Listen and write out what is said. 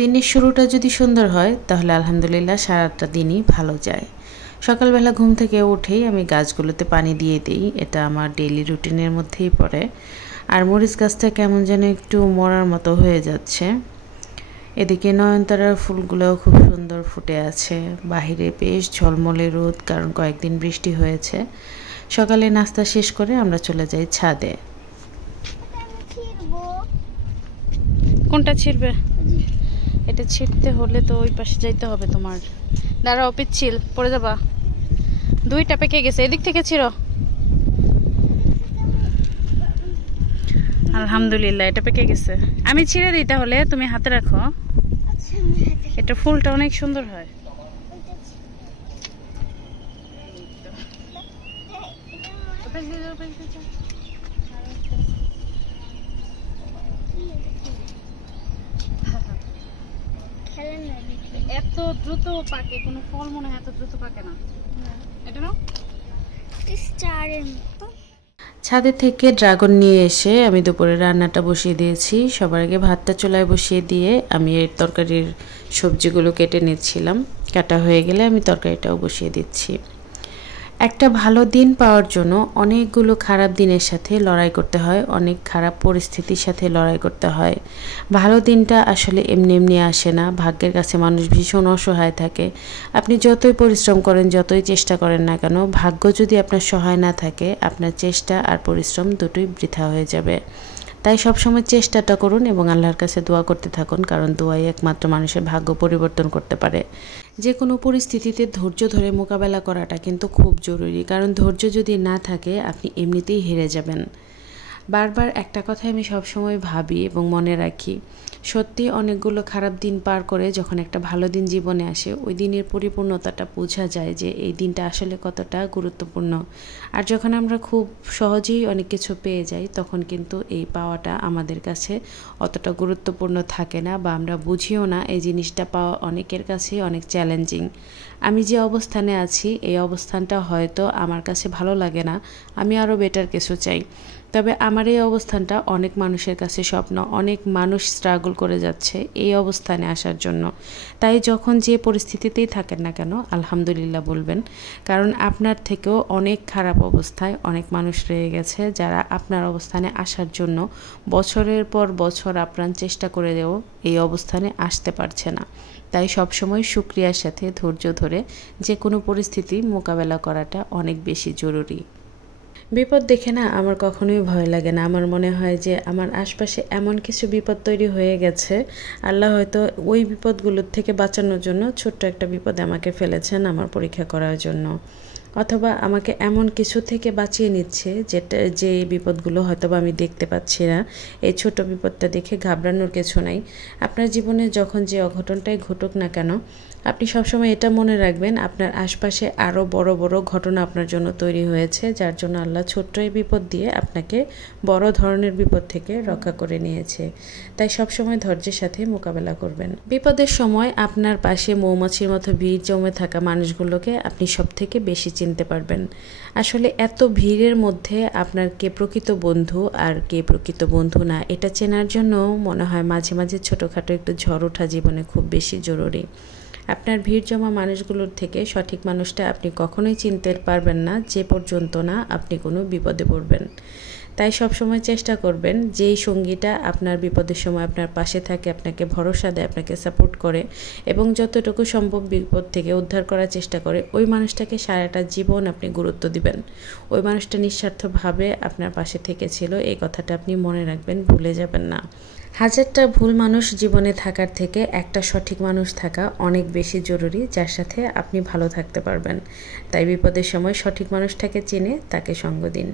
দিনের শুরুটা যদি সুন্দর হয় তাহলে আলহামদুলিল্লাহ সারাটা দিনই ভালো যায়। সকালবেলা ঘুম থেকে উঠেই আমি গাছগুলোতে পানি দিয়ে দিই, এটা আমার ডেইলি রুটিনের মধ্যেই পড়ে। আর মরিচ গাছটা কেমন যেন একটু মরার মতো হয়ে যাচ্ছে। এদিকে নয়নতারার ফুলগুলোও খুব সুন্দর ফুটে আছে। বাহিরে বেশ ঝলমলে রোদ, কারণ কয়েকদিন বৃষ্টি হয়েছে। সকালে নাস্তা শেষ করে আমরা চলে যাই ছাদে। কোনটা ছিড়বে? এটা ছিঁড়তে হলে তো ওই পাশে যাইতে হবে তোমার। দাঁড়াও, পিচ্ছিল পড়ে যাবা। দুইটা পেকে গেছে, এদিক থেকে ছিঁড়ো। আলহামদুলিল্লাহ এটা পেকে গেছে। আমি ছিঁড়ে দিই তাহলে, তুমি হাতে রাখো। এটা ফুলটা অনেক সুন্দর হয়। এত দ্রুত পাকে কোনো ফল মনে হয় এত দ্রুত পাকে না। এটা নাও। ছাদের থেকে ড্রাগন নিয়ে এসে আমি দুপুরে রান্নাটা বসিয়ে দিয়েছি। সবার আগে ভাতটা চুলায় বসিয়ে দিয়ে আমি এর তরকারির সবজিগুলো কেটে নিচ্ছিলাম। কাটা হয়ে গেলে আমি তরকারিটাও বসিয়ে দিচ্ছি। একটা ভালো দিন পাওয়ার জন্য অনেকগুলো খারাপ দিনের সাথে লড়াই করতে হয়, অনেক খারাপ পরিস্থিতির সাথে লড়াই করতে হয়। ভালো দিনটা আসলে এমনি এমনি আসে না, ভাগ্যের কাছে মানুষ ভীষণ অসহায় থাকে। আপনি যতই পরিশ্রম করেন, যতই চেষ্টা করেন না কেন, ভাগ্য যদি আপনার সহায় না থাকে, আপনার চেষ্টা আর পরিশ্রম দুটোই বৃথা হয়ে যাবে। তাই সবসময় চেষ্টাটা করুন এবং আল্লাহর কাছে দোয়া করতে থাকুন, কারণ দোয়াই একমাত্র মানুষের ভাগ্য পরিবর্তন করতে পারে। যে কোনো পরিস্থিতিতে ধৈর্য ধরে মোকাবেলা করাটা কিন্তু খুব জরুরি, কারণ ধৈর্য যদি না থাকে আপনি এমনিতেই হেরে যাবেন। বারবার একটা কথাই আমি সবসময় ভাবি এবং মনে রাখি, সত্যি অনেকগুলো খারাপ দিন পার করে যখন একটা ভালো দিন জীবনে আসে, ওই দিনের পরিপূর্ণতাটা বোঝা যায় যে এই দিনটা আসলে কতটা গুরুত্বপূর্ণ। আর যখন আমরা খুব সহজেই অনেক কিছু পেয়ে যাই, তখন কিন্তু এই পাওয়াটা আমাদের কাছে অতটা গুরুত্বপূর্ণ থাকে না, বা আমরা বুঝিও না এই জিনিসটা পাওয়া অনেকের কাছে অনেক চ্যালেঞ্জিং। আমি যে অবস্থানে আছি, এই অবস্থানটা হয়তো আমার কাছে ভালো লাগে না, আমি আরও বেটার কিছু চাই। তবে আমার এই অবস্থানটা অনেক মানুষের কাছে স্বপ্ন, অনেক মানুষ স্ট্রাগল করে যাচ্ছে এই অবস্থানে আসার জন্য। তাই যখন যে পরিস্থিতিতেই থাকেন না কেন আলহামদুলিল্লাহ বলবেন, কারণ আপনার থেকেও অনেক খারাপ অবস্থায় অনেক মানুষ রয়ে গেছে, যারা আপনার অবস্থানে আসার জন্য বছরের পর বছর আপ্রাণ চেষ্টা করেও এই অবস্থানে আসতে পারছে না। তাই সবসময় শুকরিয়ার সাথে ধৈর্য ধরে যে কোনো পরিস্থিতি মোকাবেলা করাটা অনেক বেশি জরুরি। বিপদ দেখে না আমার কখনোই ভয় লাগে না। আমার মনে হয় যে আমার আশপাশে এমন কিছু বিপদ তৈরি হয়ে গেছে, আল্লাহ হয়তো ওই বিপদগুলোর থেকে বাঁচানোর জন্য ছোট্ট একটা বিপদে আমাকে ফেলেছেন আমার পরীক্ষা করার জন্য, অথবা আমাকে এমন কিছু থেকে বাঁচিয়ে নিচ্ছে যে বিপদগুলো হয়তোবা আমি দেখতে পাচ্ছি না। এই ছোট বিপদটা দেখে ঘাবড়ানোর কিছু নাই। আপনার জীবনে যখন যে অঘটনটাই ঘটুক না কেন, আপনি সবসময় এটা মনে রাখবেন আপনার আশপাশে আরও বড় বড় ঘটনা আপনার জন্য তৈরি হয়েছে, যার জন্য আল্লাহ ছোট্ট এই বিপদ দিয়ে আপনাকে বড় ধরনের বিপদ থেকে রক্ষা করে নিয়েছে। তাই সবসময় ধৈর্যের সাথে মোকাবেলা করবেন। বিপদের সময় আপনার পাশে মৌমাছির মতো ভিড় জমে থাকা মানুষগুলোকে আপনি সব থেকে বেশি চিনতে পারবেন। আসলে এত ভিড়ের মধ্যে আপনার কে প্রকৃত বন্ধু আর কে প্রকৃত বন্ধু না, এটা চেনার জন্য মনে হয় মাঝে মাঝে ছোটোখাটো একটু ঝড় ওঠা জীবনে খুব বেশি জরুরি। আপনার ভিড় জমা মানুষগুলোর থেকে সঠিক মানুষটা আপনি কখনোই চিনতে পারবেন না যে পর্যন্ত না আপনি কোনো বিপদে পড়বেন। তাই সবসময় চেষ্টা করবেন যেই সঙ্গীটা আপনার বিপদের সময় আপনার পাশে থাকে, আপনাকে ভরসা দেয়, আপনাকে সাপোর্ট করে এবং যতটুকু সম্ভব বিপদ থেকে উদ্ধার করার চেষ্টা করে, ওই মানুষটাকে সারাটা জীবন আপনি গুরুত্ব দিবেন। ওই মানুষটা নিঃস্বার্থভাবে আপনার পাশে থেকেছিল, এই কথাটা আপনি মনে রাখবেন, ভুলে যাবেন না। হাজারটা ভুল মানুষ জীবনে থাকার থেকে একটা সঠিক মানুষ থাকা অনেক বেশি জরুরি, যার সাথে আপনি ভালো থাকতে পারবেন। তাই বিপদের সময় সঠিক মানুষটাকে চিনে তাকে সঙ্গ দিন।